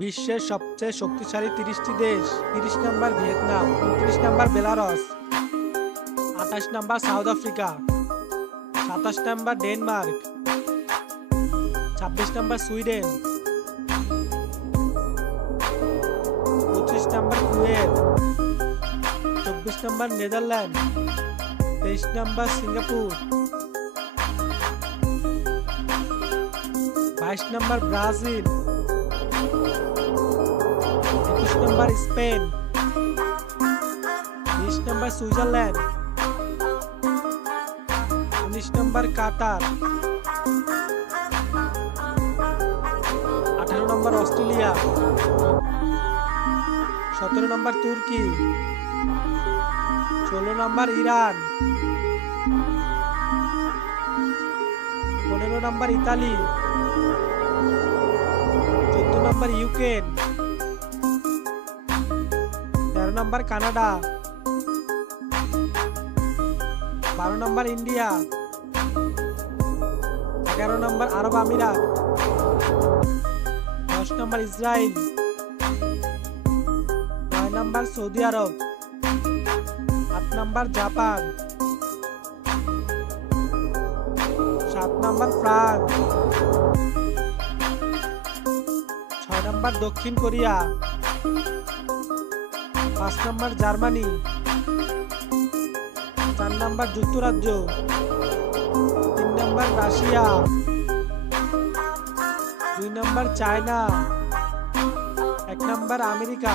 বিশ্বের সবচেয়ে শক্তিশালী 30টি দেশ। 30 number Vietnam, 29 number Belarus, 28 number South Africa, 27 number Denmark, 26 number Sweden, 25 number Kuwait, 24 number Netherland, 23 number Singapore, 22 number Brazil, 21 number Spain, 20 number Switzerland, 19 number Qatar, 18 number Australia, 17 number Turkey, 16 number Iran, 15 number Italy, 14 number Ukraine, 13 number Canada, 12 number India, 11 number আরব আমিরাত, 10 number Israel, 9 number Saudi আরব, 8 number Japan, 7 number France, 6 number দক্ষিণ Korea, 5 number Germany, 4 number যুক্তরাজ্য, 3 number Russia, 2 number China, 1 number America.